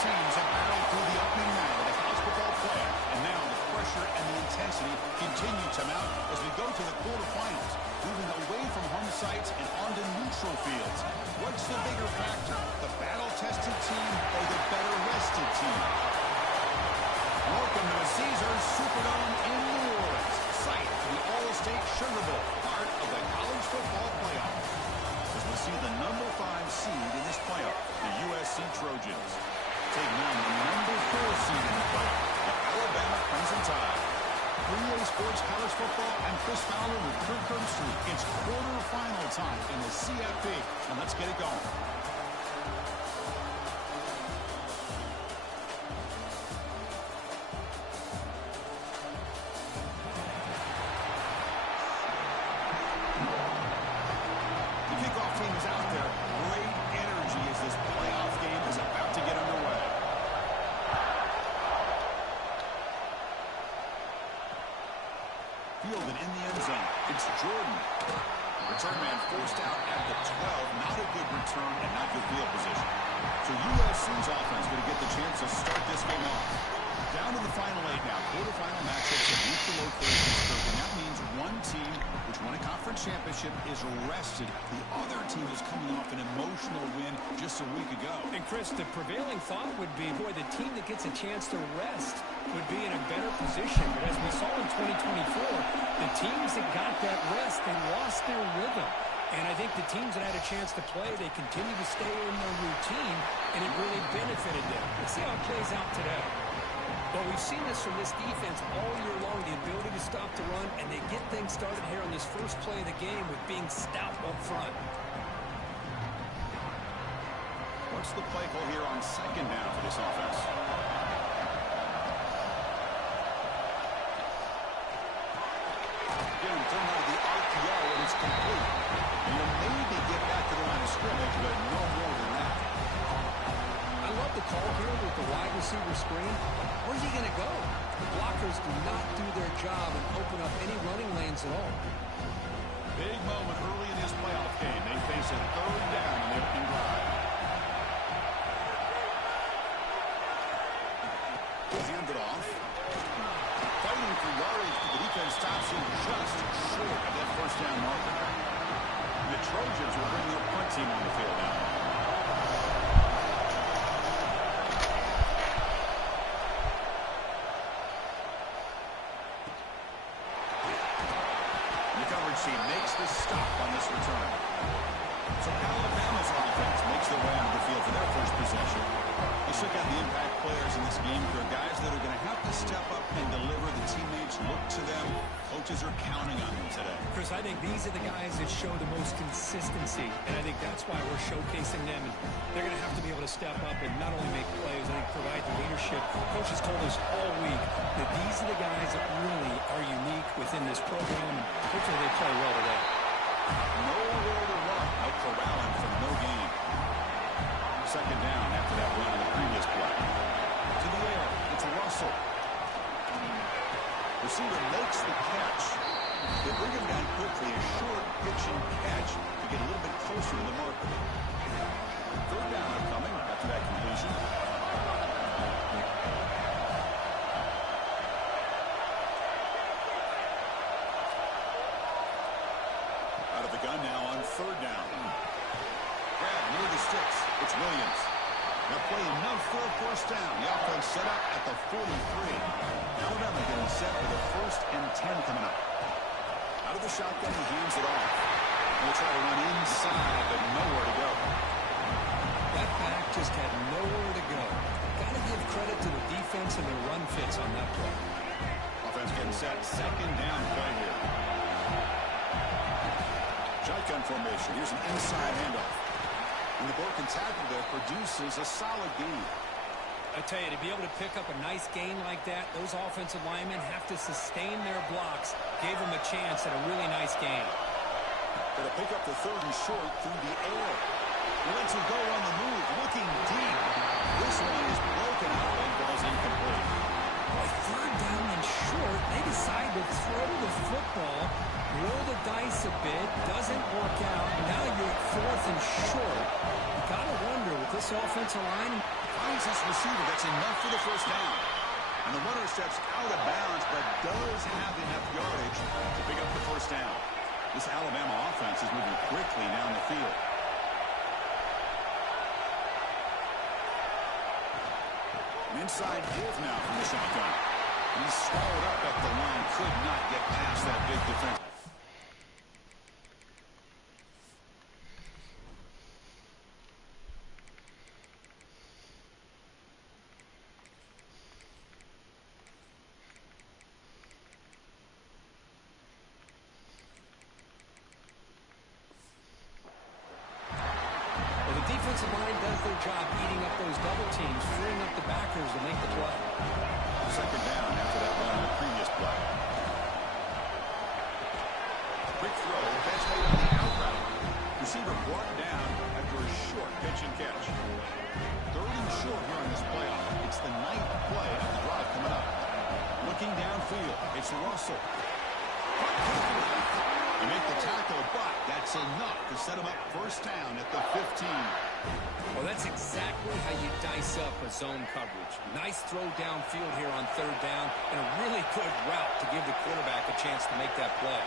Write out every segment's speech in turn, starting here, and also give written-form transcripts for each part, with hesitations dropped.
teams have battled through the opening night of the college football playoff, and now the pressure and the intensity continue to mount as we go to the quarterfinals, moving away from home sites and onto neutral fields. What's the bigger factor, the battle-tested team or the better-rested team? Welcome to the Caesars Superdome in New Orleans, site of the All-State Sugar Bowl, part of the college football playoff. As we see the number 5 seed in this playoff, the USC Trojans, taking on the number 4 seed in the playoff, the Alabama Crimson Tide. 3A Sports College Football and Chris Fowler with Kirk Herbstreit. It's quarterfinal time in the CFB, and let's get it going. Fielded in the end zone. It's Jordan. Return man forced out at the 12. Not a good return and not good field position. So USC's offense going to get the chance to start this game off. Down to the final 8 now. Quarterfinal matchups at neutral locations. And that means one team which won a conference championship is rested. The other team is coming off an emotional win just a week ago. And Chris, the prevailing thought would be, boy, the team that gets a chance to rest would be in a better position. But as we saw in 2024, the teams that got that rest, they lost their rhythm. And I think the teams that had a chance to play, they continue to stay in their routine, and it really benefited them. Let's see how it plays out today. Well, we've seen this from this defense all year long, the ability to stop the run, and they get things started here on this first play of the game with being stout up front. What's the play call here on second down for this offense? Again, thrown out of the RPO, and it's complete. You'll maybe get back to the line of scrimmage, but no more than that. I love the call here with the wide receiver screen. Where's he going to go? The blockers do not do their job and open up any running lanes at all. Big moment early in this playoff game. They face a third down on their opening drive. Hand it off. Fighting for yardage, but the defense stops him just short of that first down marker. The Trojans will bring their punt team on the field now. The coverage team makes the stop on this return. So Alabama's offense makes their way onto the field for their first possession. Let's look at the impact players in this game. There are guys that are going to have to step up and deliver. The teammates look to them. Coaches are counting on them today. Chris, I think these are the guys that show the most consistency, and I think that's why we're showcasing them. And they're going to have to be able to step up and not only make plays, I think provide the leadership. Coach has told us all week that these are the guys that really are unique within this program, and hopefully they play well today. Nowhere to run. Out corralling from no gain. Second down after that run on the previous play. To the air. It's Russell. Receiver makes the catch. They bring him down quickly. A short pitch and catch to get a little bit closer to the marker. Third down coming after that completion. Out of the gun now on third down. Grab near the sticks. It's Williams. They'll play enough for a first down. The offense set up at the 43. Alabama getting set for the 1st and 10 coming up. Out of the shotgun, he hands it off. They'll try to run inside, but nowhere to go. That back just had nowhere to go. Got to give credit to the defense and their run fits on that play. Offense getting set. Second down play here. Shotgun formation. Here's an inside handoff. And the broken tackle there produces a solid gain. I tell you, to be able to pick up a nice gain like that, those offensive linemen have to sustain their blocks. Gave them a chance at a really nice gain. Going to pick up the 3rd and short through the air. He lets it go on the move, looking deep. This one is broken out and ball's incomplete. Boy, 3rd down and short. They decide to throw the football, roll the dice a bit, doesn't work out. Now you're at 4th and short. You got to wonder with this offensive line, how finds his receiver. That's enough for the first down. And the runner steps out of bounds, but does have enough yardage to pick up the first down. This Alabama offense is moving quickly down the field. An inside give now from the shotgun. He's swallowed up at the line. Could not get past that big defense. Defensive line does their job eating up those double teams, freeing up the backers to make the play. Second down after that run on the previous play. Quick throw, catch made on the out route. Receiver brought down after a short pitch and catch. Third and short here on this playoff. It's the ninth play of the drive coming up. Looking downfield, it's Russell. They make the tackle, but that's enough to set him up first down at the 15. Well, that's exactly how you dice up a zone coverage. Nice throw downfield here on third down, and a really good route to give the quarterback a chance to make that play.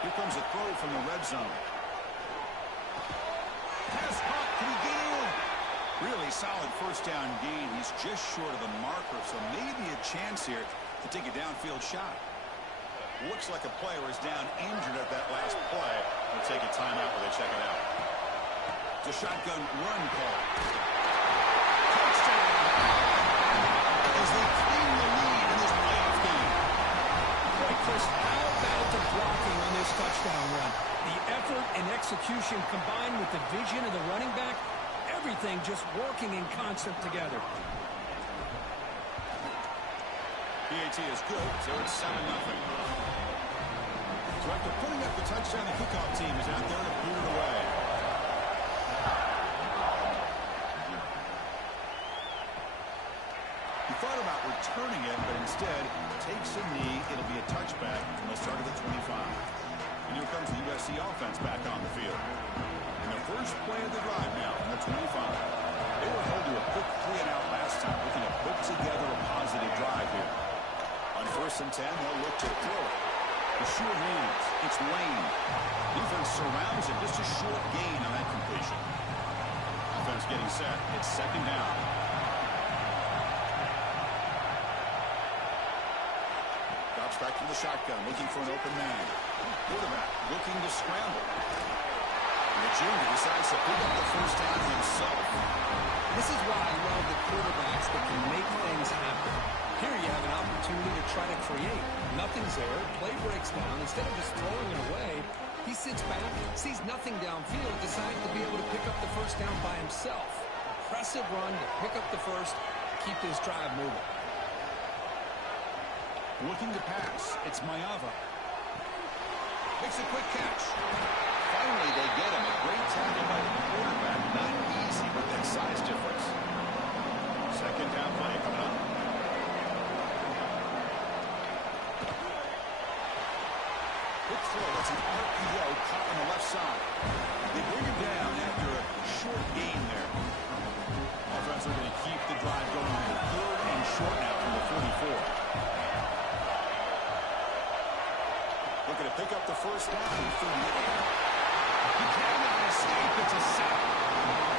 Here comes a throw from the red zone. Pass caught. Can he get in? Really solid first down gain. He's just short of the marker, so maybe a chance here to take a downfield shot. Looks like a player is down injured at that last play. They'll take a timeout where they check it out. It's a shotgun run call. Touchdown! As they claim the lead in this playoff game. Boy, Chris, how about the blocking on this touchdown run? The effort and execution combined with the vision of the running back, everything just working in concert together. PAT is good, so it's 7-0. So after putting up the touchdown, the kickoff team is out there to boot it away. He thought about returning it, but instead takes a knee. It'll be a touchback from the start of the 25. And here comes the USC offense back on the field. And the first play of the drive now on the 25. They were held to a quick 3-and-out last time, looking to put together a positive drive here. On 1st and 10, they'll look to throw it. The short hands. It's Lane. Defense surrounds it. Just a short gain on that completion. Offense getting set. It's second down. Drops back to the shotgun, looking for an open man. Quarterback looking to scramble. And the junior decides to pick up the first down himself. This is why I love the quarterbacks that can make things happen. Here you have an opportunity to try to create. Nothing's there. Play breaks down. Instead of just throwing it away, he sits back, sees nothing downfield, decides to be able to pick up the first down by himself. Impressive run to pick up the first, keep this drive moving. Looking to pass. It's Mayava. Makes a quick catch. Finally, they get him. A great tackle by the quarterback. Not easy with that size difference. Second down play coming up. Quick throw. That's an RPO caught on the left side. They bring him down after a short gain there. Offense are going to keep the drive going to 3rd and short now from the 44. Looking to pick up the first down from the air. He cannot escape. It's a sack.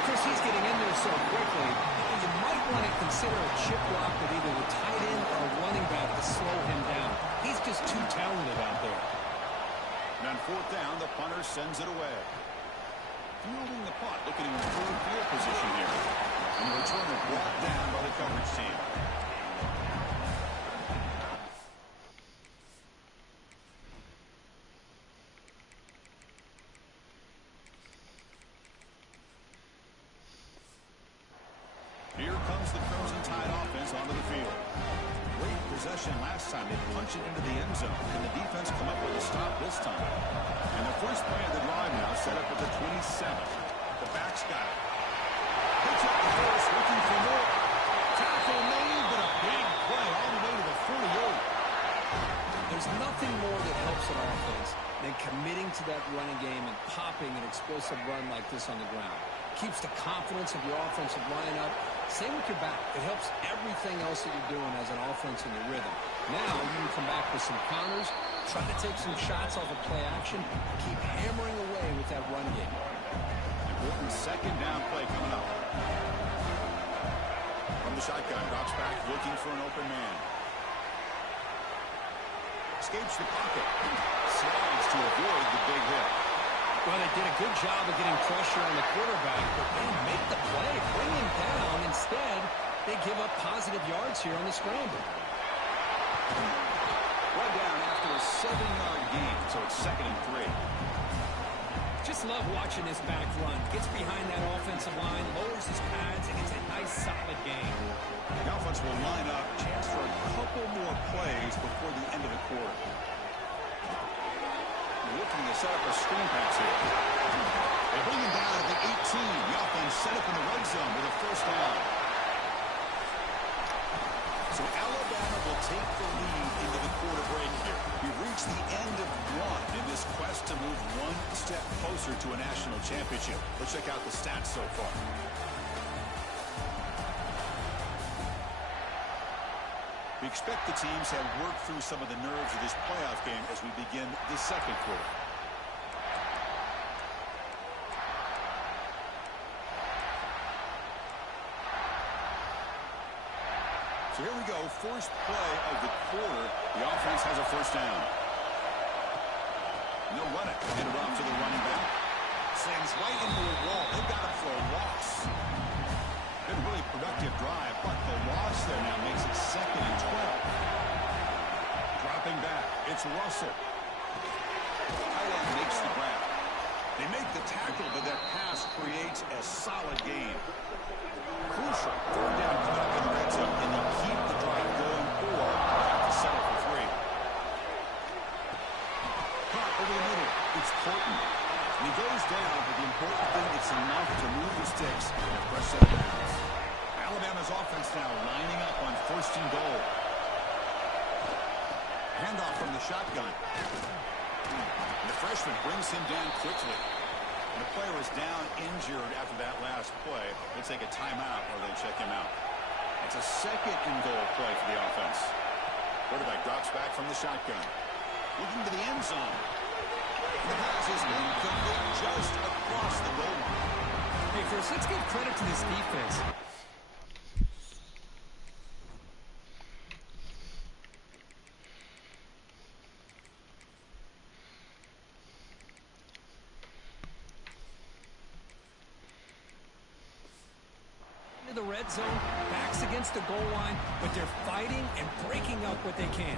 Chris, he's getting in there so quickly. You might want to consider a chip block with either the tight end or running back to slow him down. He's just too talented out there. And on 4th down, the punter sends it away. Fielding the punt, looking to improve field position here. And the returner brought down by the coverage team. Here comes the Crimson Tide offense onto the field. Great possession last time. They punch it into the end zone. Can the defense come up with a stop this time? And the first play of the drive now set up at the 27. The back's got it. Picks up the first, looking for more. Tackle made, but a big play all the way to the 48. There's nothing more that helps an offense than committing to that running game and popping an explosive run like this on the ground. keeps the confidence of your offensive lineup. Same with your back. It helps everything else that you're doing as an offense in your rhythm. Now you can come back with some counters, try to take some shots off of play action, keep hammering away with that run game. Important second down play coming up. From the shotgun, drops back, looking for an open man. Escapes the pocket. Slides to avoid the big hit. Well, they did a good job of getting pressure on the quarterback, but then make the play, bring him down. Instead, they give up positive yards here on the scramble. Run down after a 7-yard gain, so it's 2nd and 3. Just love watching this back run. Gets behind that offensive line, lowers his pads, and gets a nice, solid gain. The offense will line up. Chance for a couple more plays before the end of the quarter. Looking to set up a screen pass here. They bring him down at the 18. The offense set up in the red zone with a 1st down. So Alabama will take the lead into the quarter break here. We've reached the end of one in this quest to move one step closer to a national championship. Let's check out the stats so far. We expect the teams have worked through some of the nerves of this playoff game as we begin the 2nd quarter. So here we go, first play of the quarter. The offense has a 1st down. And they'll run it. Hand it off to the running back. Slams right into a wall. They've got it for a loss. Been a really productive drive, but the loss there now makes it 2nd and 12. Dropping back, it's Russell. Tight end makes the grab. They make the tackle, but that pass creates a solid gain. Crucial. 3rd down coming up in the red zone. Can they keep the drive going, or have to settle for 3? Caught over the middle. It's Porton. And he goes down, but the important thing, it's enough to move the sticks and a fresh set of downs. Alabama's offense now lining up on 1st and goal. Handoff from the shotgun. And the freshman brings him down quickly. And the player is down injured after that last play. They'll take a timeout or they check him out. It's a 2nd and goal play for the offense. Quarterback drops back from the shotgun. Looking to the end zone. The pass is incomplete just across the goal line. Hey, first, let's give credit to this defense. The red zone, backs against the goal line, but they're fighting and breaking up what they can.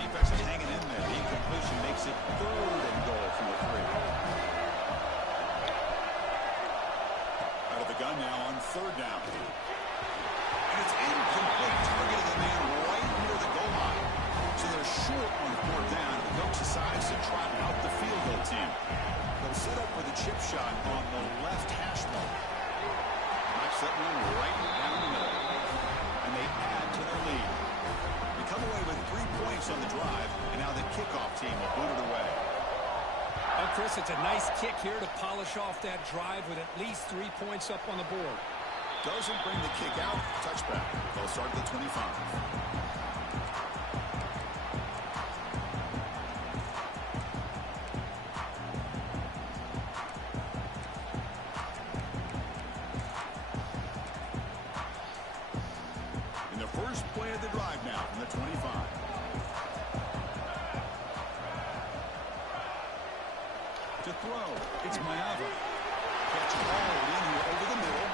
Defense is hanging in there. The incompletion makes it 3rd and goal from the 3. Out of the gun now on 3rd down. And it's incomplete, targeting the man right near the goal line. So they're short on 4th down. The coach decides to trot out the field goal team. They'll set up for the chip shot on the left hash mark. That one right down the middle. And they add to their lead. They come away with 3 points on the drive, and now the kickoff team will boot it away. Well, Chris, it's a nice kick here to polish off that drive with at least 3 points up on the board. Doesn't bring the kick out. Touchback. They'll start at the 25. First play of the drive now from the 25. To throw, it's Mayava. Catch hauled in here over the middle.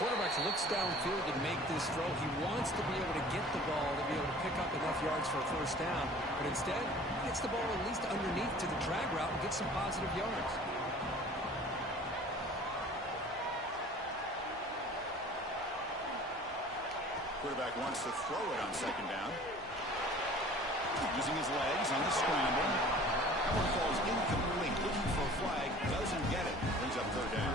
Quarterback looks downfield to make this throw. He wants to be able to get the ball to be able to pick up enough yards for a 1st down. But instead, he gets the ball at least underneath to the drag route and gets some positive yards. Quarterback wants to throw it on 2nd down. Using his legs on the scramble. That one falls incomplete. Looking for a flag. Doesn't get it. Brings up 3rd down.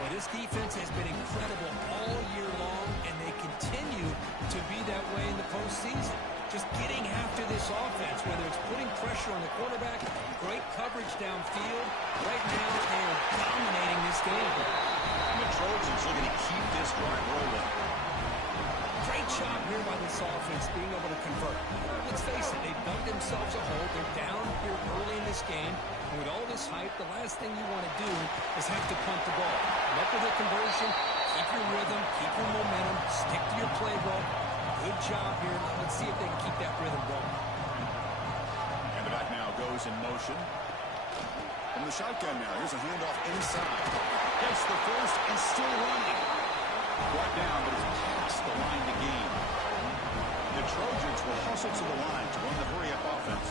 Well, this defense has been incredible all year long, and they continue to be that way in the postseason. Just getting after this offense, whether it's putting pressure on the quarterback, great coverage. coverage downfield. Right now, they are dominating this game. And the Trojans looking to keep this drive rolling. Great job here by this offense being able to convert. Let's face it, they've dug themselves a hole. They're down here early in this game. And with all this hype, the last thing you want to do is have to punt the ball. Come up with a conversion, keep your rhythm, keep your momentum, stick to your playbook. Good job here. Let's see if they can keep that rhythm going. And the back now goes in motion. From the shotgun now, here's a handoff inside. Gets the first and still running. Brought down, but it's past the line to gain. The Trojans will hustle to the line to run the hurry-up offense.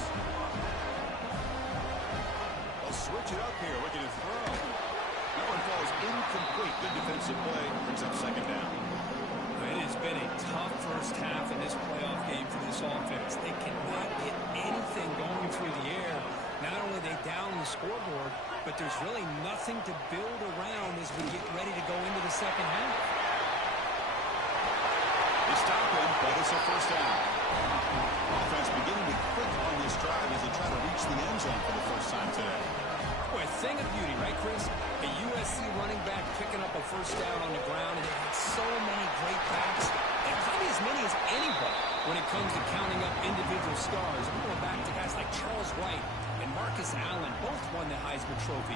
They'll switch it up here, looking to throw. That one falls incomplete. Good defensive play. Brings up second down. It has been a tough first half in this playoff game for this offense. They cannot get anything going through the air. Not only are they down the scoreboard, but there's really nothing to build around as we get ready to go into the second half. They stop him, but it's a first down. Offense beginning to click on this drive as they try to reach the end zone for the first time today. Boy, a thing of beauty, right, Chris? A USC running back picking up a first down on the ground, and they had so many great backs, and probably as many as anybody when it comes to counting up individual stars. I'm going back to guys like Charles Wright and Marcus Allen, both won the Heisman Trophy.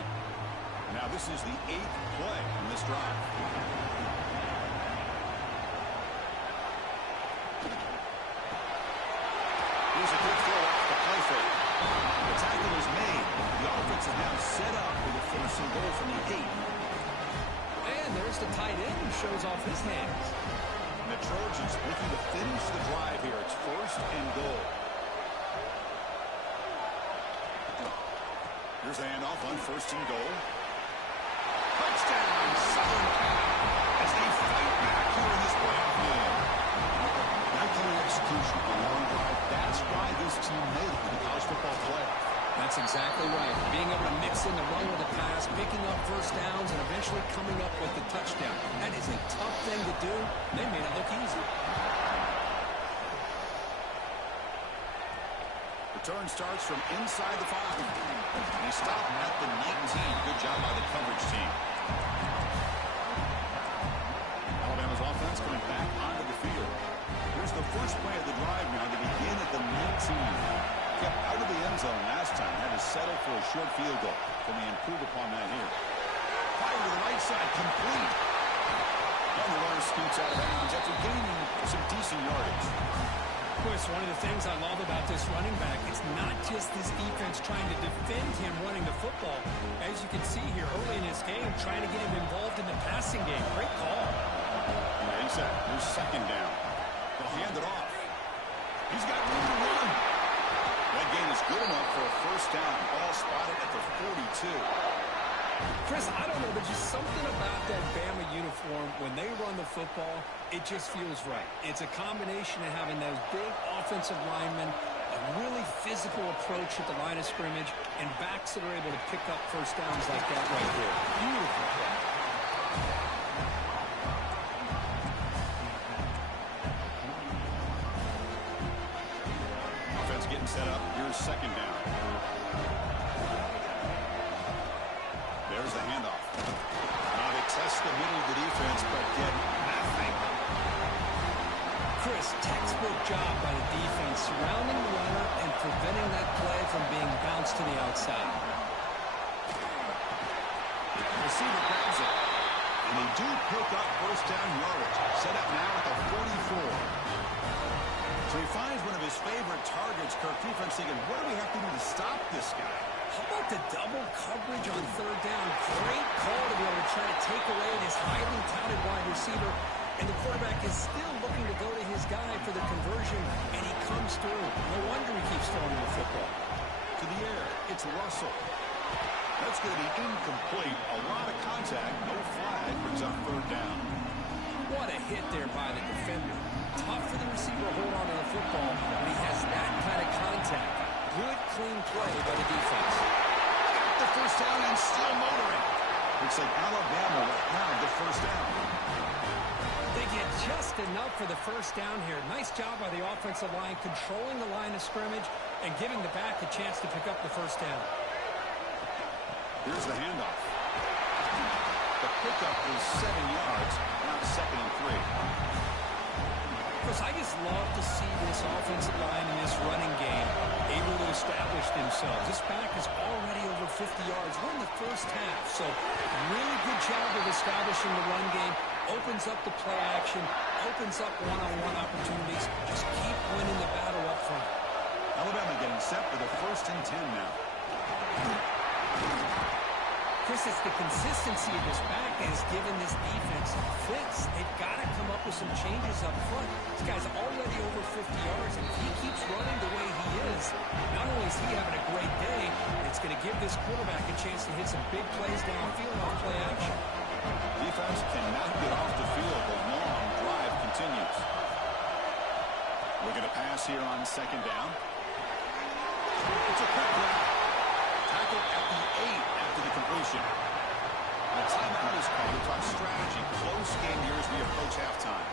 Now this is the 8th play in this drive. Here's a quick throw off the play fake. The tackle is made. The offense is now set up with a first and goal from the 8. And there's the tight end who shows off his hands. And the Trojans looking to finish the drive here. It's first and goal. Here's the handoff on first and goal. Touchdown, Southern Cal, as they fight back here in this playoff game. That kind of execution, a long drive, that's why this team made it to the college football playoff. That's exactly right. Being able to mix in the run with the pass, picking up first downs, and eventually coming up with the touchdown. That is a tough thing to do. They made it look easy. Return starts from inside the 5. And they stop at the 19. Good job by the coverage team. Alabama's offense coming back onto the field. Here's the first play of the drive now. They begin at the 19. Kept out of the end zone last time. Had to settle for a short field goal. Can they improve upon that here? Fire to the right side, complete. And the runner scoots out of bounds after gaining some decent yardage. Chris, one of the things I love about this running back, it's not just this defense trying to defend him running the football. As you can see here early in this game, trying to get him involved in the passing game. Great call. Yeah, he's set. Here's second down. They'll hand it off. He's got room to run. That gain is good enough for a first down. Ball spotted at the 42. Chris, I don't know, but just something about that Bama uniform, when they run the football, it just feels right. It's a combination of having those big offensive linemen, a really physical approach at the line of scrimmage, and backs that are able to pick up first downs like that right there. Beautiful play. Offense getting set up. Here's second down. There's the handoff. Now they test the middle of the defense, but get nothing. Chris, textbook job by the defense, surrounding the runner and preventing that play from being bounced to the outside. The receiver grabs it, and they do pick up first down yardage. Set up now at the 44. So he finds one of his favorite targets. Kirk defense thinking, what do we have to do to stop this guy? How about the double coverage on third down? Great call to be able to try to take away this highly touted wide receiver. And the quarterback is still looking to go to his guy for the conversion, and he comes through. No wonder he keeps throwing the football. To the air, it's Russell. That's going to be incomplete. A lot of contact, no flag, brings up third down. What a hit there by the defender. Tough for the receiver to hold on to the football when he has that kind of contact. Good, clean play by the defense. Got the first down and still motoring. Looks like Alabama will have the first down. They get just enough for the first down here. Nice job by the offensive line, controlling the line of scrimmage and giving the back a chance to pick up the first down. Here's the handoff. The pickup is 7 yards. Now 2nd and 3. Chris, I just love to see this offensive line and this running game able to establish themselves. This back is already over 50 yards. We're in the first half, so really good job of establishing the run game. Opens up the play action, opens up one-on-one opportunities. Just keep winning the battle up front. Alabama getting set for the 1st and 10 now. Chris, it's the consistency of this back that has given this defense fits. They've got to come up with some changes up front. This guy's already over 50 yards, and if he keeps running the way he is, not only is he having a great day, it's going to give this quarterback a chance to hit some big plays downfield off play action. Defense cannot get off the field. The long drive continues. We're going to pass here on 2nd down. It's a quick grab. Tackle at the 8 after the completion. The timeout is called to talk strategy. Close game here as we approach halftime.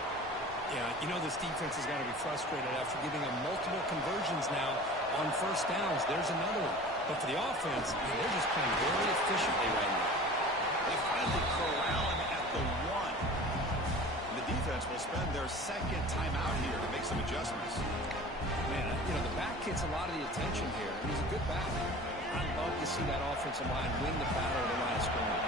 Yeah, you know this defense has got to be frustrated after giving them multiple conversions now on 1st downs. There's another one. But for the offense, they're just playing very efficiently right now. They finally corral him at the 1. The defense will spend their 2nd timeout here to make some adjustments. Man, you know, the back gets a lot of the attention here. He's a good back. I'd love to see that offensive line win the battle at the line of scrimmage.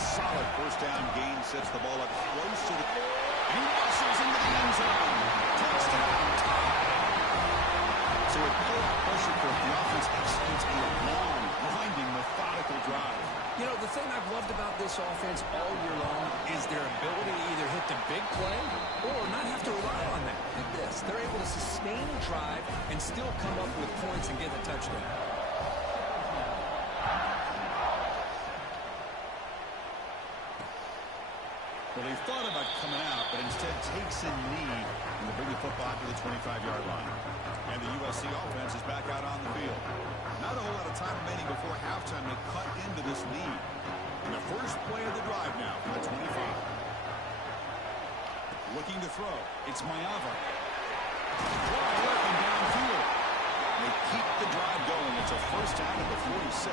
Solid 1st down gain, sets the ball up close to the... And he muscles into the end zone. Touchdown, tie. So with pull-out pressure for the offense executes a long, winding, methodical drive. You know, the thing I've loved about this offense all year long is their ability to either hit the big play or not have to rely on that. Look at this. They're able to sustain a drive and still come up with points and get the touchdown. Well, they thought about coming out, but instead takes a knee and they bring the football to the 25-yard line. And the USC offense is back out on the field. Not a whole lot of time remaining before halftime to cut into this lead. And the first play of the drive now from the 25. Looking to throw. It's Mayava. Wide open downfield. They keep the drive going. It's a 1st down at the 46.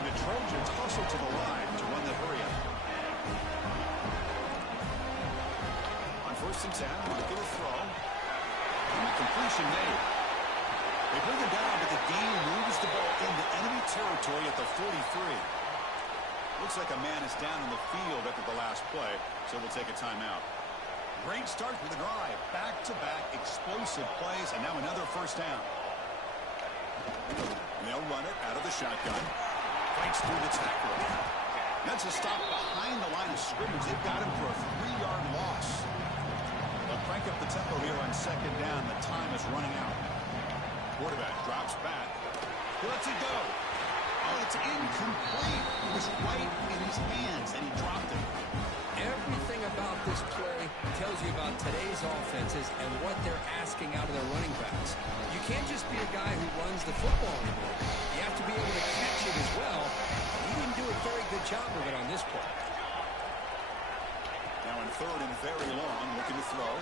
The Trojans hustle to the line to run the hurry up. 1st and 10, looking to throw. And the completion made. They bring it down, but the game moves the ball into enemy territory at the 43. Looks like a man is down in the field after the last play, so we'll take a timeout. Great start for the drive. Back-to-back explosive plays, and now another 1st down. And they'll run it out of the shotgun. Breaks through the tackle. That's a stop behind the line of scrimmage. They've got him for a 3-yard loss. They'll crank up the tempo here on 2nd down. The time is running out. Quarterback drops back. He lets it go. Oh, it's incomplete. It was right in his hands, and he dropped it. Everything about this play tells you about today's offenses and what they're asking out of their running backs. You can't just be a guy who runs the football anymore. You have to be able to catch it as well. He didn't do a very good job of it on this play. Now in 3rd and very long, looking to throw.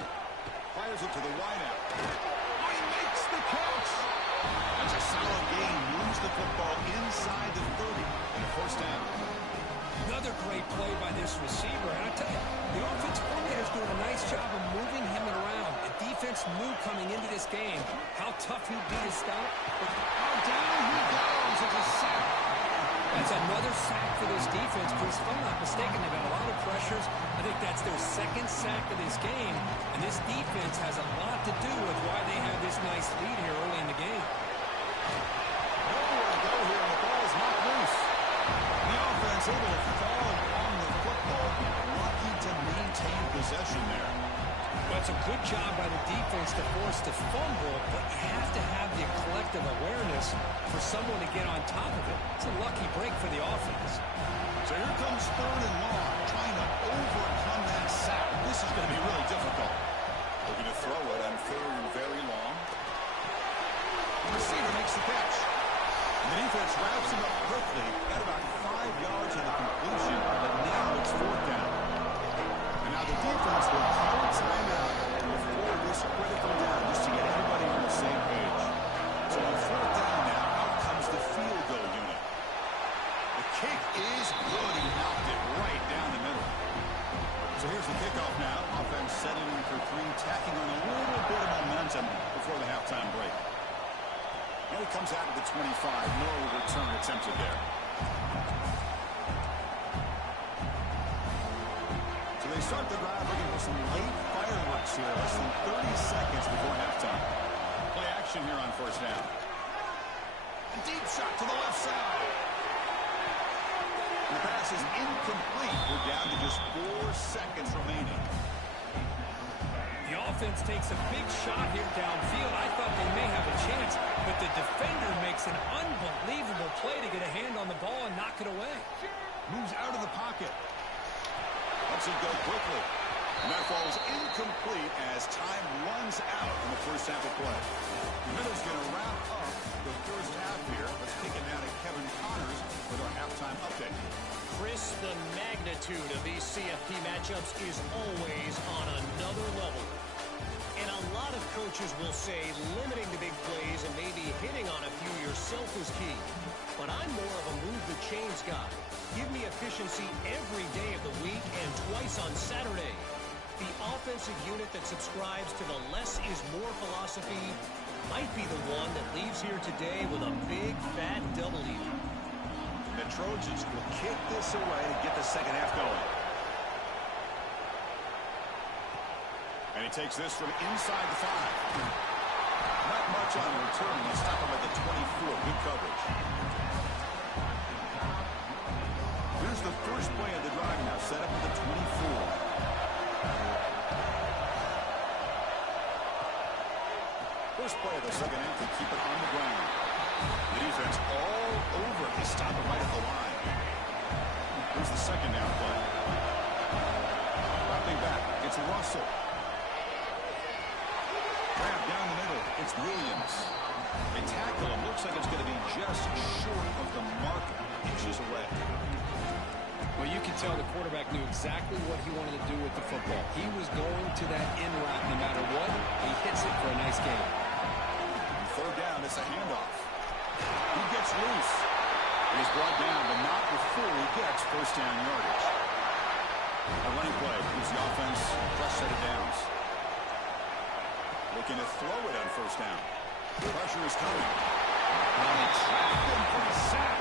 Fires it to the wideout. Oh, he makes the catch. That's a solid gain. Moves the football inside the 30 and a 1st down. Another great play by this receiver. And I tell you, the offensive coordinator is doing a nice job of moving him around. The defense knew coming into this game how tough he'd be to stop. But down he goes. It's a sack. That's another sack for this defense, Chris. If I'm not mistaken, they've got a lot of pressures. I think that's their 2nd sack of this game. And this defense has a lot to do with why they have this nice lead here early in the game. Nowhere to go here, and the ball is knocked loose. The offense able to fall on the football. Lucky to maintain possession there. Well, it's a good job by the defense to force the fumble, but you have to have the collective awareness for someone to get on top of it. It's a lucky break for the offense. So here comes 3rd and long, trying to overcome that sack. This is going to be really difficult. Looking to throw it on 3rd and very long. The receiver makes the catch. And the defense wraps him up quickly. Got about 5 yards on the completion, but now it's 4th down. And now the defense will call a timeout before this critical down, just to get everybody on the same page. So on 4th down now, out comes the field goal unit. is good. He knocked it right down the middle. So here's the kickoff now. Offense settling for three, tacking on a little bit of momentum before the halftime break. And he comes out of the 25. No return attempted there. So they start the drive looking for some late fireworks here. Less than 30 seconds before halftime. Play action here on first down. A deep shot to the left side. The pass is incomplete. We're down to just 4 seconds remaining. The offense takes a big shot here downfield. I thought they may have a chance, but the defender makes an unbelievable play to get a hand on the ball and knock it away. Moves out of the pocket. Lets it go quickly. And that falls incomplete as time runs out in the first half of play. The middle's going to wrap up the first half here. Let's take it now to Kevin Connors with our halftime update. Chris, the magnitude of these CFP matchups is always on another level. And a lot of coaches will say limiting the big plays and maybe hitting on a few yourself is key. But I'm more of a move the chains guy. Give me efficiency every day of the week and twice on Saturday. The offensive unit that subscribes to the less is more philosophy might be the one that leaves here today with a big fat W. The Trojans will kick this away to get the second half going. And he takes this from inside the 5. Not much on the return. They stop him at the 24. Good coverage. Here's the first play of the drive now. Set up at the 24. First play of the second half to keep it on the ground. The defense all over. They stop it right at the line. Here's the second down play. Dropping back. It's Russell. Grab down the middle. It's Williams. They tackle him. Looks like it's going to be just short of the mark, inches away. Well, you can tell the quarterback knew exactly what he wanted to do with the football. He was going to that in route no matter what. He hits it for a nice game. Third down, it's a handoff. He gets loose. He's brought down, but not before he gets first down yardage. A running play gives the offense a fresh set of downs. Looking to throw it on first down. Pressure is coming. And they trapped him for a sack.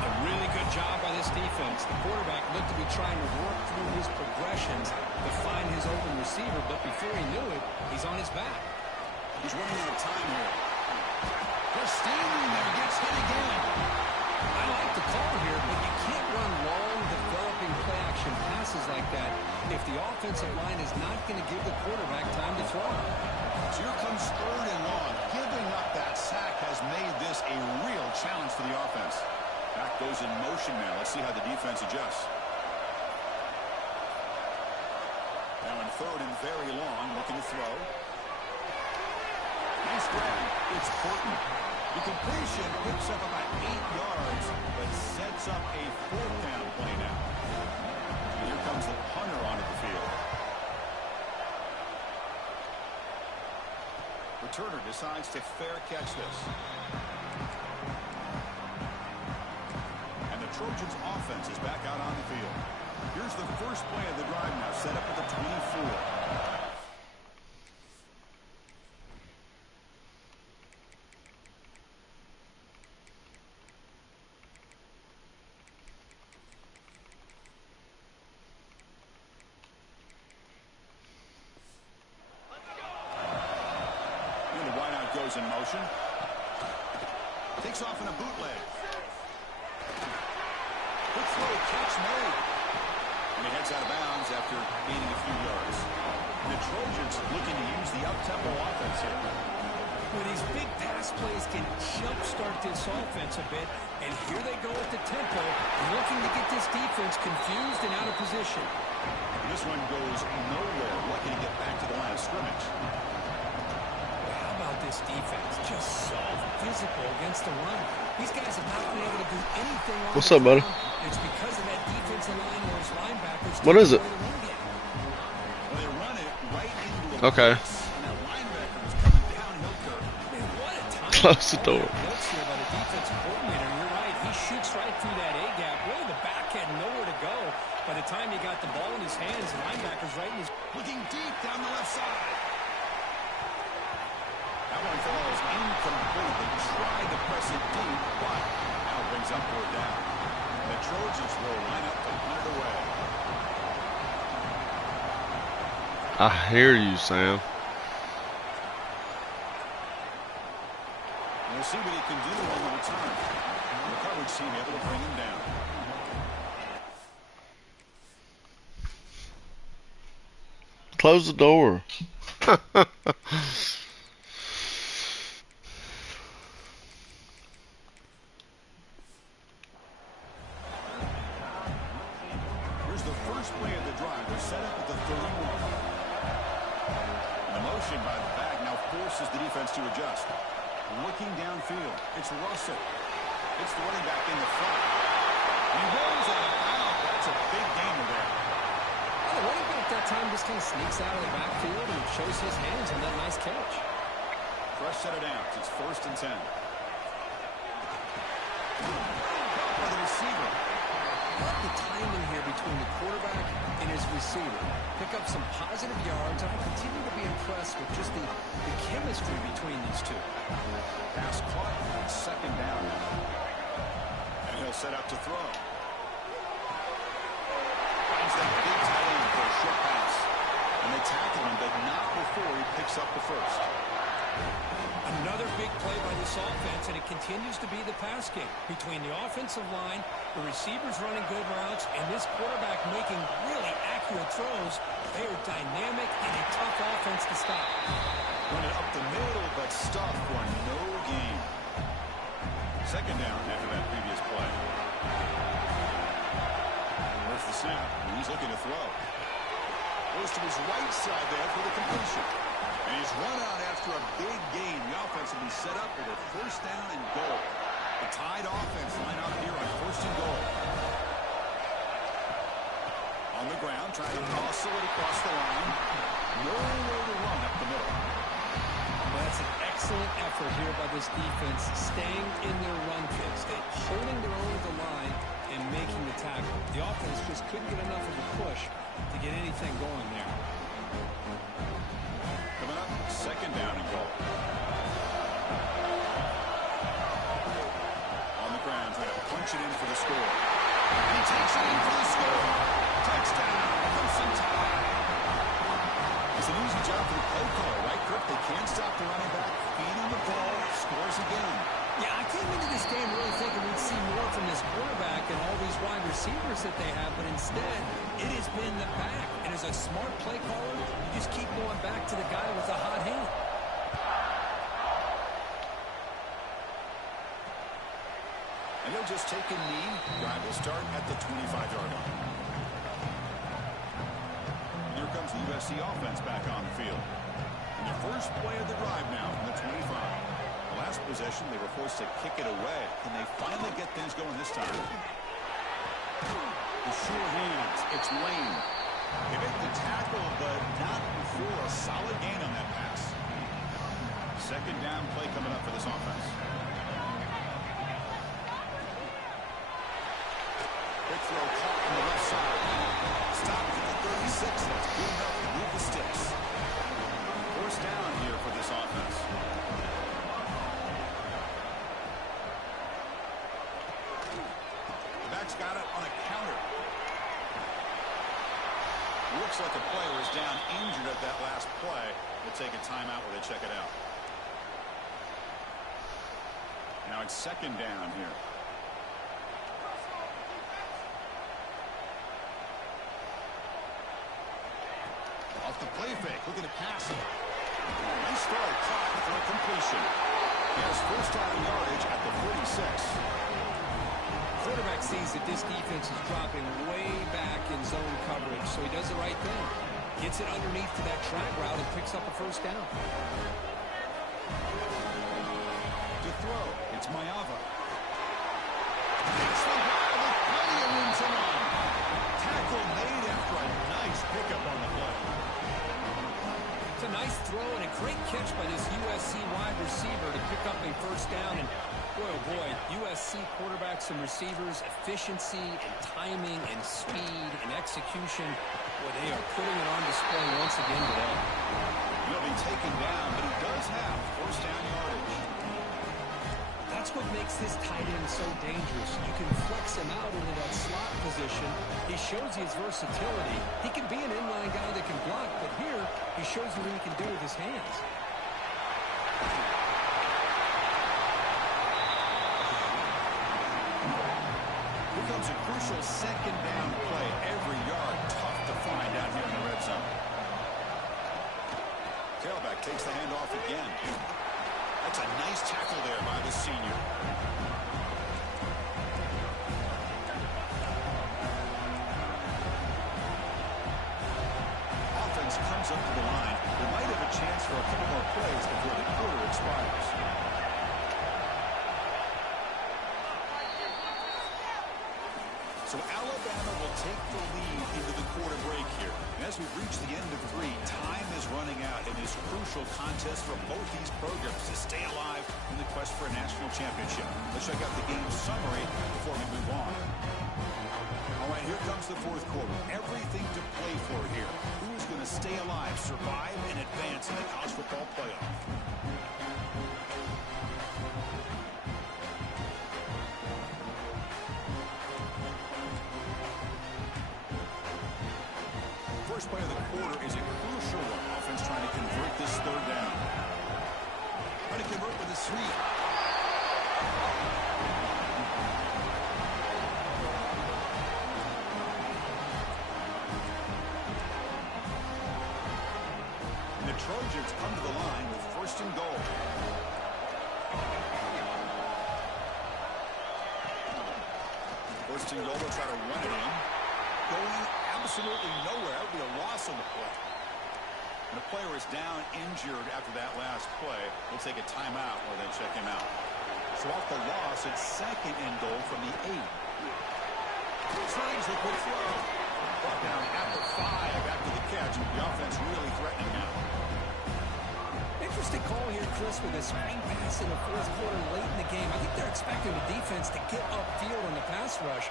A really good job by this defense. The quarterback looked to be trying to work through his progressions to find his open receiver, but before he knew it, he's on his back. He's running out of time here. Pristine, never gets hit again. I like the call here, but you can't run long, developing play-action passes like that if the offensive line is not going to give the quarterback time to throw. So here comes third and long. Giving up that sack has made this a real challenge for the offense. Back goes in motion now. Let's see how the defense adjusts. Now in third and very long, looking to throw. Nice grab. It's Horton. The completion picks up about 8 yards, but sets up a fourth down play now. And here comes the punter onto the field. Returner decides to fair catch this. And the Trojans offense is back out on the field. Here's the first play of the drive now, set up at the 24. In motion. Takes off in a bootleg. Quick throw, catch made. And he heads out of bounds after gaining a few yards. The Trojans looking to use the up-tempo offense here. Well, these big pass plays can jumpstart this offense a bit, and here they go at the tempo, looking to get this defense confused and out of position. And this one goes nowhere, lucky to get back to the line of scrimmage. This defense just so physical against the run. These guys have not been able to do anything on What's up, buddy? It's because of that defensive line or his linebackers. What is it? Well, they run it right into the okay. box, and that linebacker was coming downhill curve. Man, what a time. Close the door. Blitz here by the defensive coordinator. You're right. He shoots right through that A-gap. Really, the back had nowhere to go. By the time he got the ball in his hands, the linebacker's right in his... Looking deep down the left side. That one falls incomplete. They tried to press it deep, but now it brings up fourth down. The Trojans will line up to punt it away. I hear you, Sam. We'll see what he can do on the return. The coverage team able to bring him down. Close the door. Here's the first play of the drive. They're set up at the 31. The motion by the back now forces the defense to adjust. Looking downfield, it's Russell. It's the running back in the front. He rolls out of bounds. That's a big gainer there. Well, the running back that time just kind of sneaks out of the backfield and shows his hands on that nice catch. Fresh set of downs. It's 1st and 10. For the receiver. I like the timing here between the quarterback and his receiver. Pick up some positive yards, and I continue to be impressed with just the chemistry between these two. Pass caught on 2nd down. And he'll set up to throw. Finds that big tight end for a short pass. And they tackle him, but not before he picks up the first. Another big play by this offense, and it continues to be the pass game. Between the offensive line, the receivers running good routes, and this quarterback making really accurate throws, they are dynamic and a tough offense to stop. Run it up the middle, but stuffed for no gain. 2nd down after that previous play. There's the snap, and he's looking to throw. Goes to his right side there for the completion. And he's run out after a big gain. The offense will be set up with a 1st down and goal. The tied offense line up here on 1st and goal. On the ground, trying to hustle it across the line. Nowhere to run up the middle. Well, that's an excellent effort here by this defense, staying in their run fix, holding their own at the line and making the tackle. The offense just couldn't get enough of a push to get anything going there. Coming up, 2nd down and goal. On the ground, trying to punch it in for the score. And he takes it in for the score. Touchdown, Clemson Tide. It's an easy job for the play caller, right, Kirk? They can't stop the running back, feeding the ball, scores again. Yeah, I came into this game really thinking we'd see more from this quarterback and all these wide receivers that they have, but instead, it has been the back. And as a smart play caller, you just keep going back to the guy with the hot hand. And he'll just take a knee. Drive will start at the 25-yard line. And here comes the USC offense back on the field. And their first play of the drive now from the 25. The last possession, they were forced to kick it away. Can they finally get things going this time? The sure hands. It's Lane. They make the tackle, but not before a solid gain on that pass. 2nd down play coming up for this offense. Quick throw caught on the left side. Stopped at the 36. That's good enough to move the sticks. 1st down here for this offense. The back's got it on a counter. Looks like a player is down injured at that last play. We'll take a timeout where they check it out. Now it's 2nd down here. Off the play fake, looking to pass it. Nice throw, caught for a completion. He has 1st down yardage at the 46. Quarterback sees that this defense is dropping way back in zone coverage, so he does the right thing. Gets it underneath to that track route and picks up a 1st down. To throw, it's Mayava. Takes the grab with plenty of room to run. Tackle made after a nice pickup on the play. It's a nice throw and a great catch by this USC wide receiver to pick up a 1st down. And Boy, oh boy, USC quarterbacks and receivers, efficiency and timing and speed and execution. Boy, they are putting it on display once again today. He'll be taken down, but he does have first down yardage. That's what makes this tight end so dangerous. You can flex him out into that slot position. He shows you his versatility. He can be an inline guy that can block, but here he shows you what he can do with his hands. Here comes a crucial second down play. Every yard tough to find out here in the red zone. Tailback takes the handoff again. That's a nice tackle there by the senior. Offense comes up to the line. They might have a chance for a couple more plays before the quarter expires. So Alabama will take the lead into the quarter break here. And as we reach the end of 3, time is running out in this crucial contest for both these programs to stay alive in the quest for a national championship. Let's check out the game summary before we move on. All right, here comes the fourth quarter. Everything to play for here. Who is going to stay alive, survive, and advance in the college football playoff? First play of the quarter is a crucial one. Offense trying to convert this third down. Trying to convert with a sweep. And the Trojans come to the line with first and goal. First and goal, they'll try to run it in. Going absolutely nowhere. That would be a loss on the play. And the player is down injured after that last play. We'll take a timeout while they check him out. So off the loss, it's second and goal from the 8. Tries the quick throw. Brought down at the 5 after the catch. The offense really threatening now. Interesting call here, Chris, with a screen pass in the fourth quarter late in the game. I think they're expecting the defense to get upfield on the pass rush.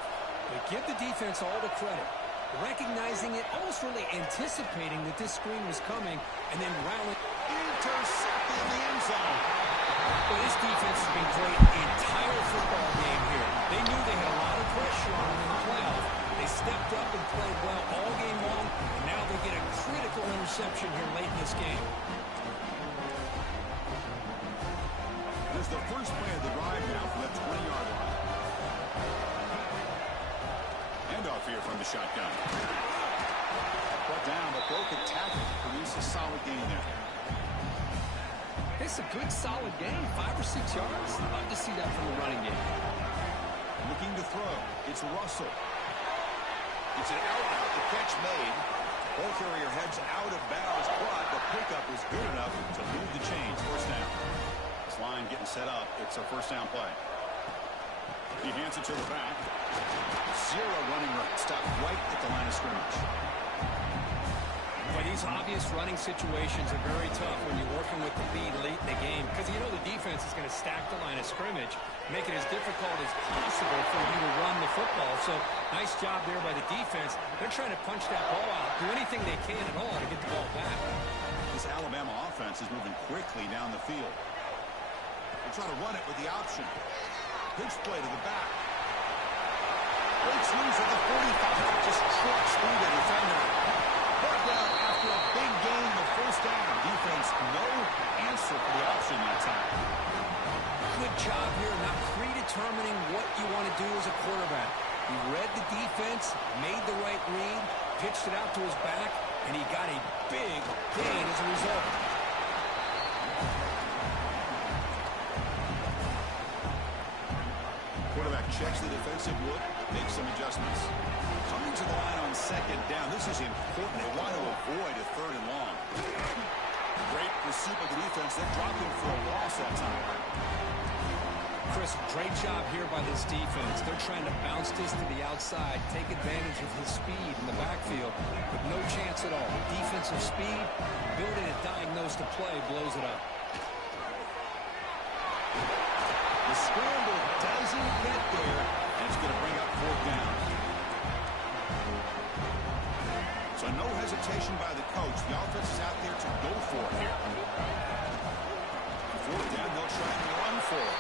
But give the defense all the credit. Recognizing it, almost really anticipating that this screen was coming, and then rallying. Intercepted in the end zone. Well, this defense has been great the entire football game here. They knew they had a lot of pressure on them in the playoff. They stepped up and played well all game long, and now they get a critical interception here late in this game. There's the first play of the drive now from that 20-yard line. Handoff here from the shotgun. Brought down, but broke a tackle to produce a solid gain there. It's a good, solid game. 5 or 6 yards. Love to see that from the running game. Looking to throw. It's Russell. It's an out-out. The catch made. Ball carrier heads out of bounds, but the pickup is good enough to move the chains. First down. This line getting set up. It's a first down play. He hands it to the back. 0 running right. Stop right at the line of scrimmage. Well, these obvious running situations are very tough when you're working with the lead late in the game, because you know the defense is going to stack the line of scrimmage, make it as difficult as possible for you to run the football. So nice job there by the defense. They're trying to punch that ball out, do anything they can at all to get the ball back. This Alabama offense is moving quickly down the field. They're trying to run it with the option. Pitch play to the back. Breaks loose at the 45. Just trucks through the defender. Brought down after a big gain in the first down. Defense, no answer for the option that time. Good job here, not predetermining what you want to do as a quarterback. He read the defense, made the right read, pitched it out to his back, and he got a big gain as a result. Quarterback checks the defensive look, makes some adjustments. Coming to the line on second down. This is important. They want to avoid a third and long. Great pursuit of the defense. They're dropping for a loss that time. Chris, great job here by this defense. They're trying to bounce this to the outside, take advantage of his speed in the backfield, but no chance at all. Defensive speed, ability to diagnose the play, blows it up. The The scramble doesn't get there, and it's going to bring up fourth down. So no hesitation by the coach. The offense is out there to go for it here. Fourth down, they'll try and run for it.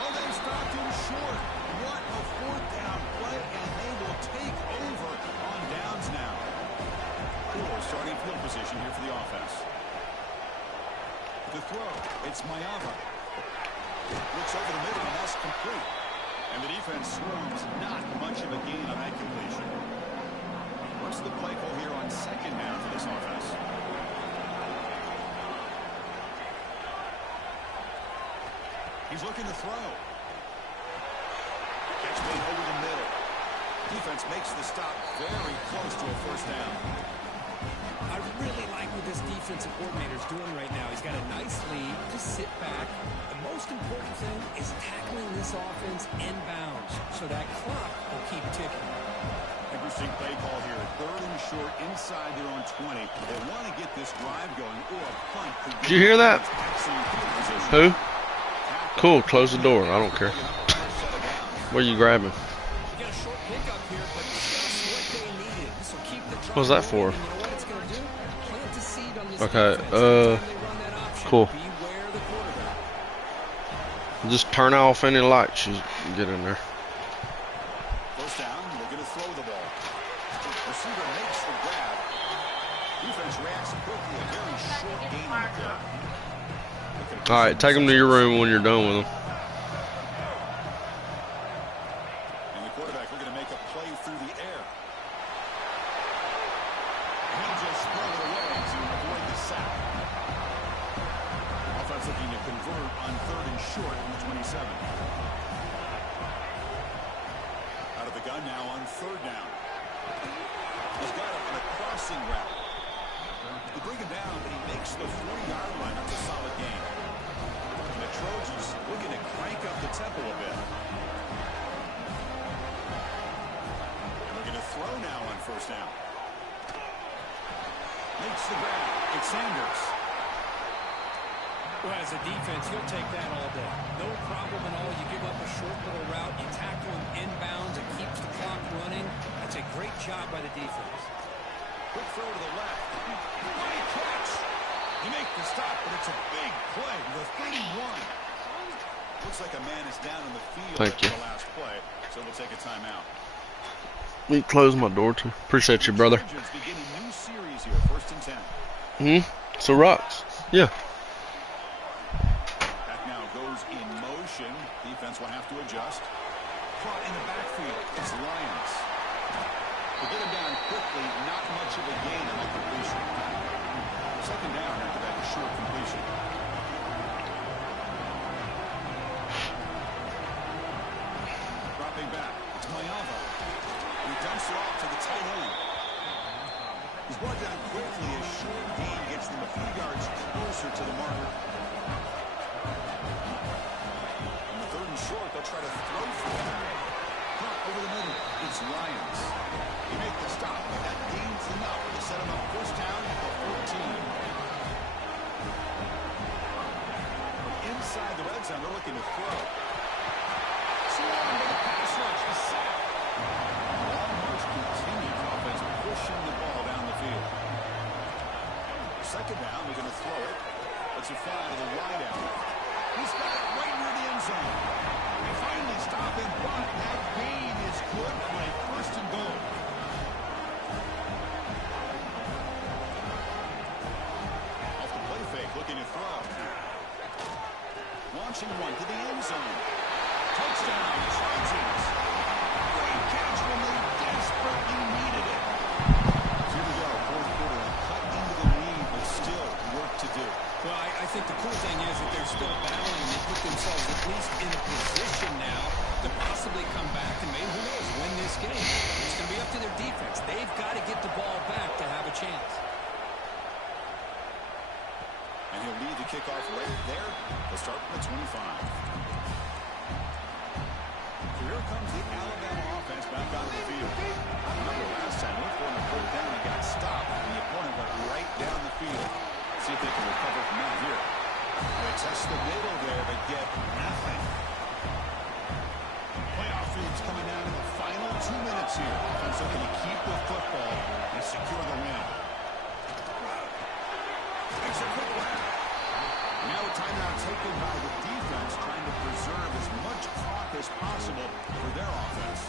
Oh, they stopped him short. What a fourth down play, and they will take over on downs now. Poor starting field position here for the offense. The throw, it's Mayava. Looks over the middle, and that's complete. And the defense swarms not much of a gain on that completion. What's the play call here on second down for this offense? He's looking to throw. Catch made over the middle. Defense makes the stop very close to a first down. I really like what this defensive coordinator is doing right now. He's got a nice lead. Just sit back. The most important thing is tackling this offense inbounds so that clock will keep ticking. Interesting play call here. Third and short inside their own 20. They want to get this drive going or a punt. Did you hear that? Who? Cool, close the door. I don't care. What are you grabbing? What's that for? Okay, cool. Just turn off any lights you get in there. First down, they're going to throw the ball. Receiver makes the grab. Defense reacts quickly, a very short gain on the grab. All right, take them to your room when you're done with them. And the quarterback looking to make a play through the air. And he'll just throw it away to avoid the sack. Offense looking to convert on third and short from the 27. Out of the gun now on third down. He's got it on a crossing route. They bring him down, but he makes the 40-yard line. That's a solid gain. And the Trojans looking to crank up the tempo a bit. And looking to throw now on first down. Makes the grab. It's Sanders. Well, as a defense, you'll take that all day. No problem at all. You give up a short little route. You tackle him inbounds. It keeps the clock running. That's a great job by the defense. Quick throw to the left. Great catch. You make the stop, but it's a big play. The 31. Looks like a man is down in the field after the last play, so we'll take a timeout. Let me close my door too. Appreciate you, brother. Beginning new series here, first and 10. So rocks. Yeah. Back now goes in motion. Defense will have to adjust. Caught in the backfield. It's Lions. To get him down quickly, not much of a gain on that completion. Second down after that short completion. Dropping back. It's Mayava. He dumps it off to the tight end. He's brought down quickly. A short gain gets them a few yards closer to the marker. On the third and short, they'll try to throw for it. Caught over the middle. It's Lions. They make the stop, but that gains enough to set them up first down at 14. From inside the red zone, they're looking to throw. Surrounded by the pass rush, the sack. Long march continues. Offense pushing the ball down the field. Second down, they're going to throw it. It's a fly to the wide out. He's got it right near the end zone. They finally stop him, but that gain is good for a first and goal. Off the play fake, looking to throw. Launching one to the end zone. Touchdown, Trojans. Great catch when they desperately needed it. Here we go, fourth quarter, cut into the lead, but still work to do. Well, I think the cool thing is that they're still battling. They put themselves at least in a position now to possibly come back and maybe, who here. Offense looking to keep the football and secure the win. Makes a quick one. Now a timeout taken by the defense, trying to preserve as much clock as possible for their offense.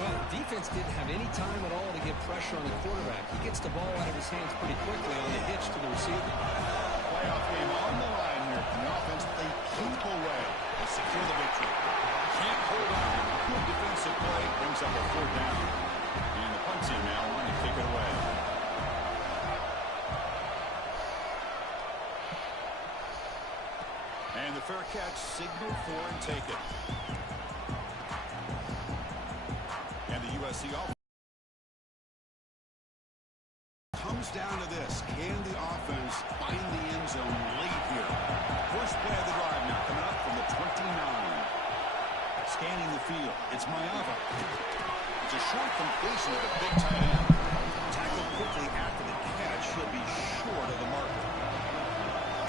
Well, the defense didn't have any time at all to get pressure on the quarterback. He gets the ball out of his hands pretty quickly on the hitch to the receiver. Playoff game on the line here. The offense, they keep away. They secure the victory. Can't hold on. Good defensive play. Brings up a 4th down. And the punt team now wanting to kick it away. And the fair catch signaled for and taken. And the USC offense comes down to this. Can the offense find the end zone late here? First play of the drive now coming up from the 29. Scanning the field. It's Mayava. It's a short completion of the big tight end. Tackled quickly after the catch. He'll be short of the marker.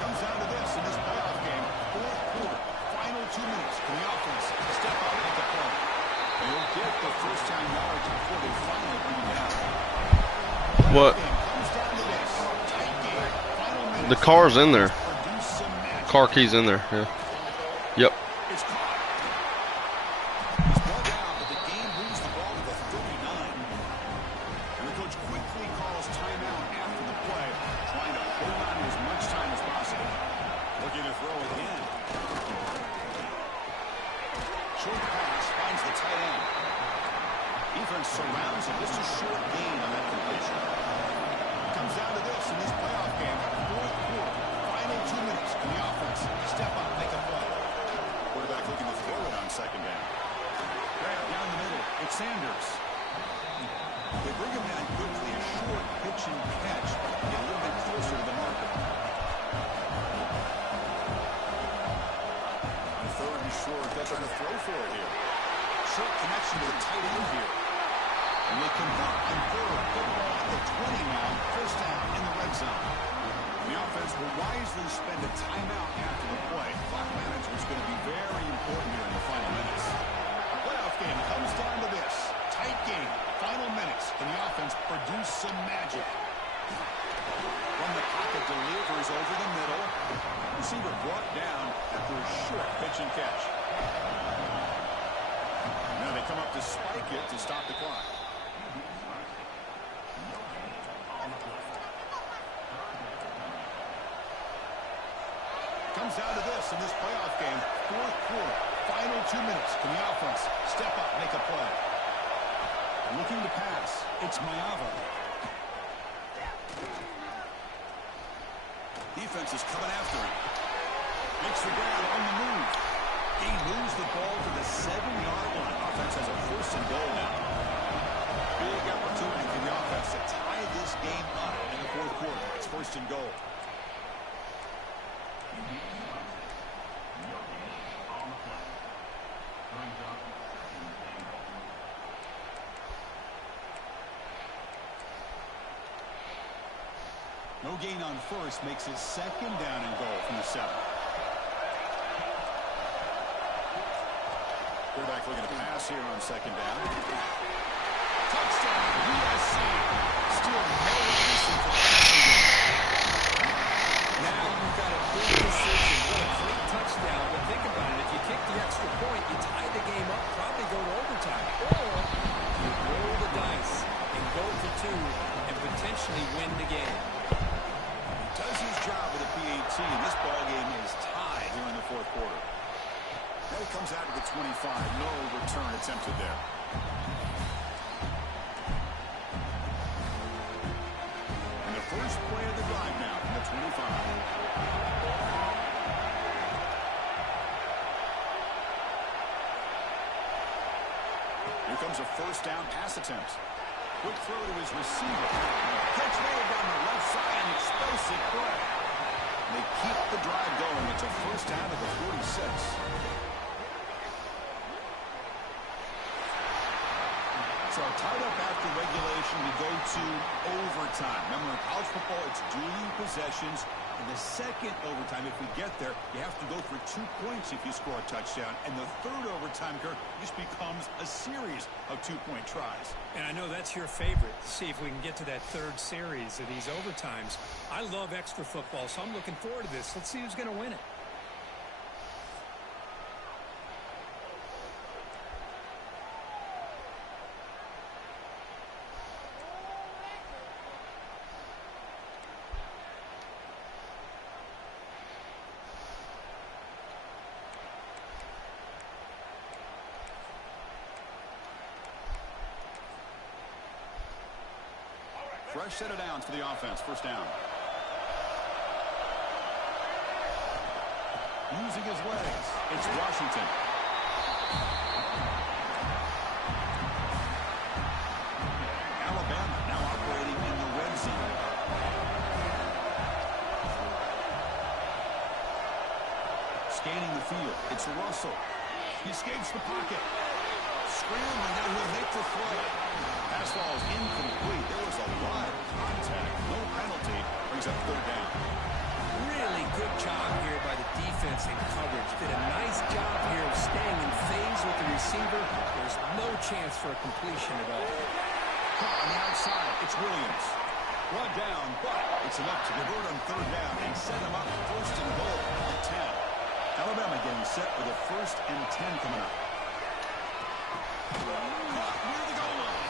Comes down to this in this playoff game. 4th quarter. Final 2 minutes. Can the offense step up and make a play? They'll get the first time yards before they finally bring it down. What? The car's in there. Car key's in there. Yeah. Yep. It's caught. He's brought down, but the game moves the ball to the 39. And the coach quickly calls timeout after the play, trying to hold on to as much time as possible. Looking to throw again. Short pass finds the tight end. Defense surrounds him. Just a short gain on that completion. Comes down to this in this playoff game. 4th quarter. Final 2 minutes. Can the offense step up, make a play? Quarterback looking to throw it on 2nd down. Grab down the middle. It's Sanders. They bring him down quickly. A short pitch and catch. Get a little bit closer to the marker. On 3rd and short. That's on the throw for it here. Short connection to the tight end here. And they convert on 3rd. Good ball at the 20 now. First down in the red zone. The offense will wisely spend a timeout after the play. Clock management is going to be very important here in the final minutes. Playoff game comes down to this. Tight game. Final minutes. Can the offense produce some magic? From the pocket, delivers over the middle. Receiver brought down after a short pitch and catch. Now they come up to spike it to stop the clock. Comes down to this in this playoff game. 4th quarter. Final 2 minutes. Can the offense step up, make a play? Looking to pass. It's Mayava. Defense is coming after him. Makes the grab on the move. He moves the ball to the 7-yard line. Offense has a 1st and goal now. Big opportunity for the offense to tie this game up in the 4th quarter. It's 1st and goal. No gain on 1st makes it 2nd down and goal from the 7. Quarterback looking to pass here on 2nd down. Touchdown, USC. Still no reason for passing game. Now you've got a big decision. What a great touchdown. But think about it. If you kick the extra point, you tie the game up, probably go to overtime. Or you roll the dice and go for 2 and potentially win the game. Does his job with a PAT, and this ball game is tied here in the 4th quarter. Now he comes out to the 25. No return attempted there. And the first play of the drive now from the 25. Here comes a 1st down pass attempt. Quick throw to his receiver. Catch made down the left side, an explosive play. They keep the drive going. It's a 1st down at the 46. So tied up after regulation, we go to overtime. Remember, in college football, it's dueling possessions. In the second overtime, if we get there, you have to go for 2 points if you score a touchdown. And the third overtime, Kirk, just becomes a series of 2-point tries. And I know that's your favorite. See if we can get to that third series of these overtimes. I love extra football, so I'm looking forward to this. Let's see who's going to win it. Fresh set of downs for the offense. First down. Using his legs. It's Washington. Alabama now operating in the red zone. Scanning the field. It's Russell. He escapes the pocket. Scrambling. Now he'll make the throw. Pass ball is incomplete. There was a lot of contact. No penalty. Brings up third down. Really good job here by the defense in coverage. Did a nice job here of staying in phase with the receiver. There's no chance for a completion at all. Caught on the outside. It's Williams. Brought down, but it's enough to convert on third down and set him up first and goal at 10. Alabama getting set for the 1st and 10 coming up. Caught near the goal line.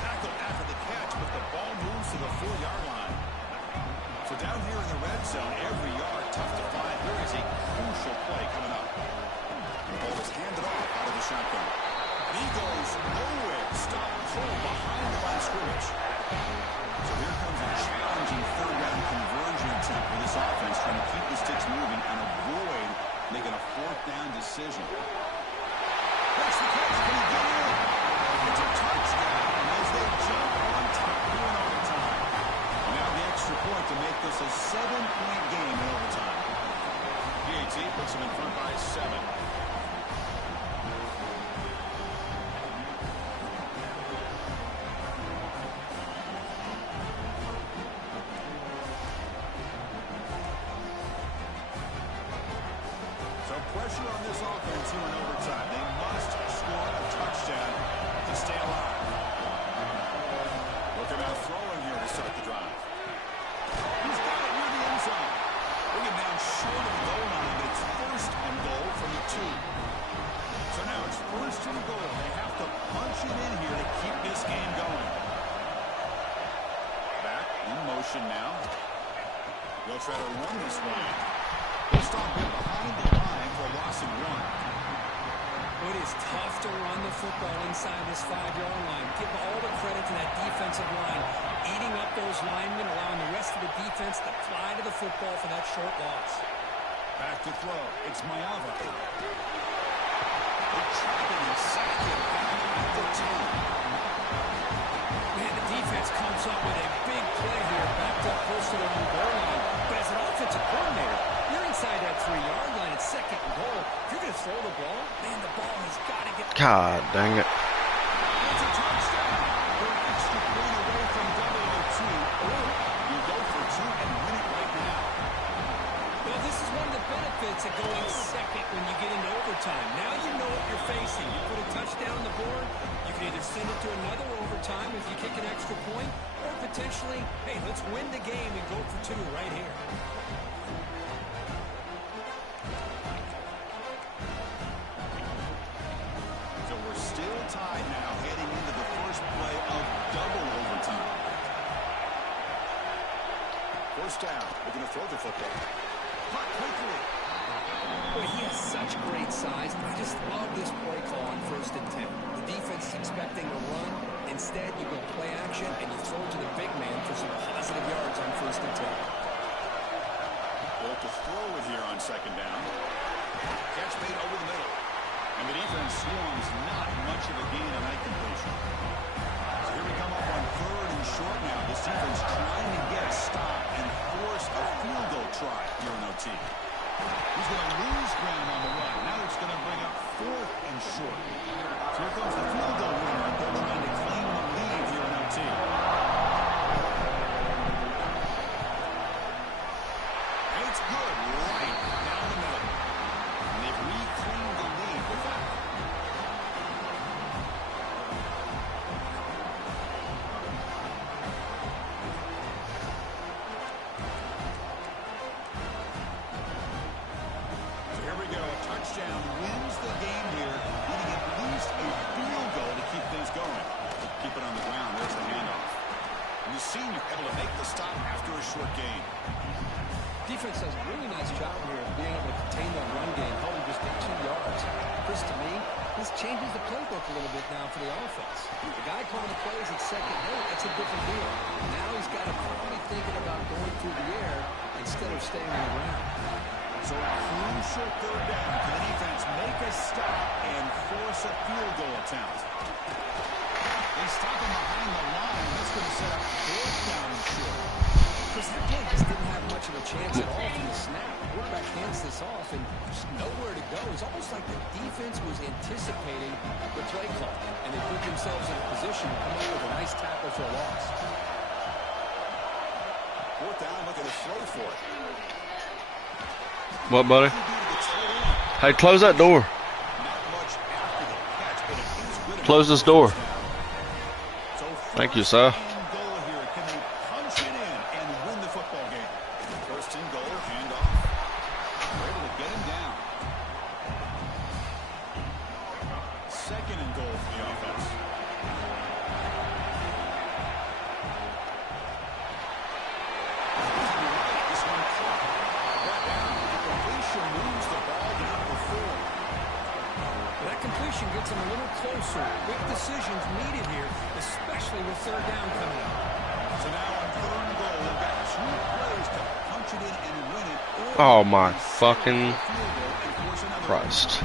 Tackled after the catch, but the ball moves to the 4-yard line. So down here in the red zone, every yard tough to find. There is a crucial play coming up. The ball is handed off out of the shotgun. He goes nowhere. Stop pull behind the line of scrimmage. So here comes a challenging third-down conversion attempt for this offense, trying to keep the sticks moving and avoid making a 4th-down decision. That's the catch. Can he get in? It's a touchdown as they jump on top here in overtime. And now the extra point to make this a 7-point game in overtime. PAT puts them in front by 7. Pressure on this offense here in overtime. They must score a touchdown to stay alive. Looking out throwing here to start the drive. He's got it near the end zone. Bring him down short of the goal line, but it's 1st and goal from the 2. So now it's 1st and goal. They have to punch it in here to keep this game going. Back in motion now. They'll try to run this one. They'll stop him behind the line for a loss of 1. It is tough to run the football inside this 5-yard line. Give all the credit to that defensive line, eating up those linemen, allowing the rest of the defense to fly to the football for that short loss. Back to throw. It's Mayava. They trap him and sack him at the 10. Man, the defense comes up with a big play here, backed up close to their own goal line. But as an offensive coordinator, you're inside that 3-yard line at 2nd and goal. If you're going to throw the ball, man, the ball has got to get... God dang it. It's a touchdown. They're an extra point away from 0-2. Or you go for 2 and win it right now. Well, this is one of the benefits of going second when you get into overtime. Now you know what you're facing. You put a touchdown on the board, you can either send it to another overtime if you kick an extra point, or potentially, hey, let's win the game and go for 2 right here. So we're still tied now heading into the first play of double overtime. First down. We're going to throw the football. Caught quickly. Boy, he has such great size. I just love this play call on 1st and 10. The defense is expecting a run. Instead, you go play action, and you throw to the big man for some positive yards on 1st and 10. We'll have to throw it here on 2nd down. Catch made over the middle. And the defense swarms not much of a gain on that completion. So here we come up on 3rd and short now. This defense trying to get a stop and force a field goal try here in OT. He's going to lose ground on the run. Now it's going to bring up 4th and short. So here comes the field goal winner. They're trying to claim the lead here in OT. Chris, to me, this changes the playbook a little bit now for the offense. The guy calling the plays at second, hey, that's a different deal. Now he's got to probably thinking about going through the air instead of staying on the ground. So a crucial third down. Can the defense make a stop and force a field goal attempt? They stop him behind the line. That's going to set up fourth down and short. Because that play just didn't have much of a chance at all from the snap. The quarterback hands this off and just nowhere to go. It's almost like the defense was anticipating the play call, and they put themselves in a position to come up with a nice tackle for a loss. Fourth down, looking to throw for it. What, buddy? Hey, close that door. Close this door. Thank you, sir. Gets him a little closer. Big decisions needed here, especially with third down coming up. So now on third and goal, we've got 2 plays to punch it in and win it. Oh my fucking Christ.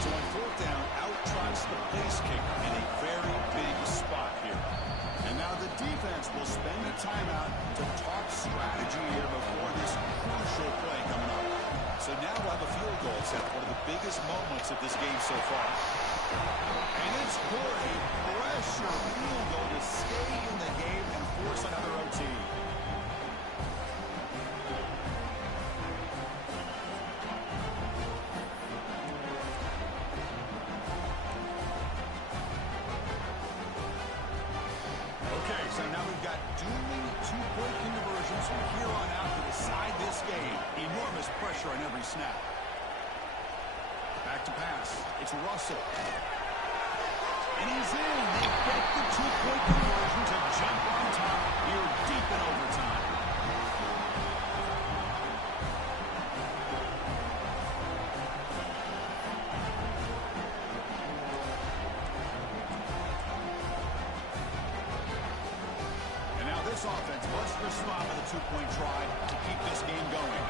So on fourth down, out trots the place kicker in a very big spot here. And now the defense will spend a timeout to talk strategy here before this crucial play coming up. So now we'll have a field goal set, one of the biggest moments of this game so far. And it's for a pressure field goal to stay in the game and force another OT. Okay, so now we've got dueling 2-point conversions from here on out to decide this game. Enormous pressure on every snap. Back to pass. It's Russell. And he's in. They get the 2-point conversion to jump on top here deep in overtime. And now this offense must respond with a 2-point try to keep this game going.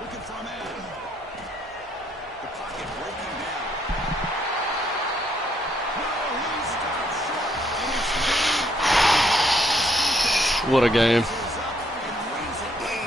Looking for a man. The pocket breaking down. No, he stops short. And it's What a game. Oh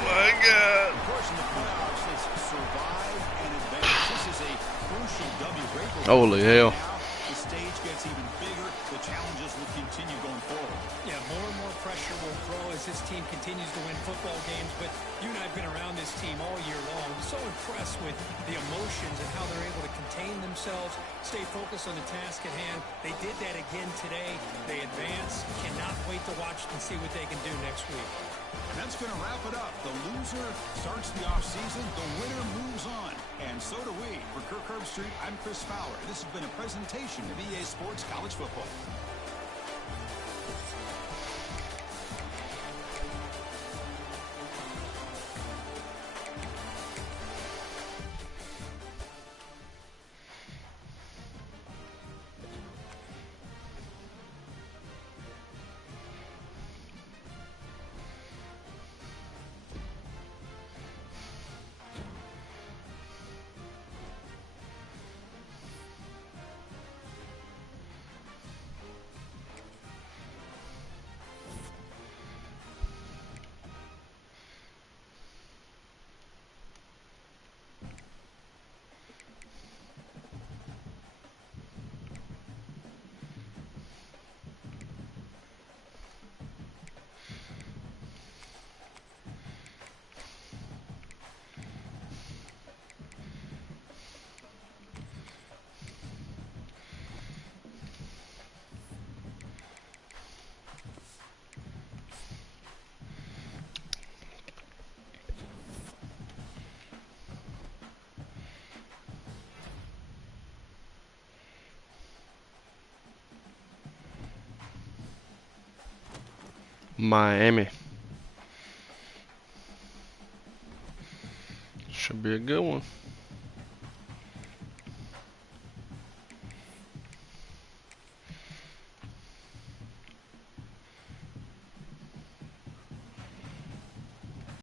my God. Of course, in the playoffs, they survive and advance. This is a crucial W. Great for Holy hell. now, the stage gets even bigger. The challenges will continue going forward. Yeah, more and more pressure will grow as this team continues to win football games, but you and I have been around this team all year long. I'm so impressed with the emotions and how they're able to contain themselves, stay focused on the task at hand. They did that again today. They advance. Cannot wait to watch and see what they can do next week. And that's going to wrap it up. The loser starts the offseason. The winner moves on. And so do we. For Kirk Herbstreit, I'm Chris Fowler. This has been a presentation of EA Sports College Football. Miami. Should be a good one.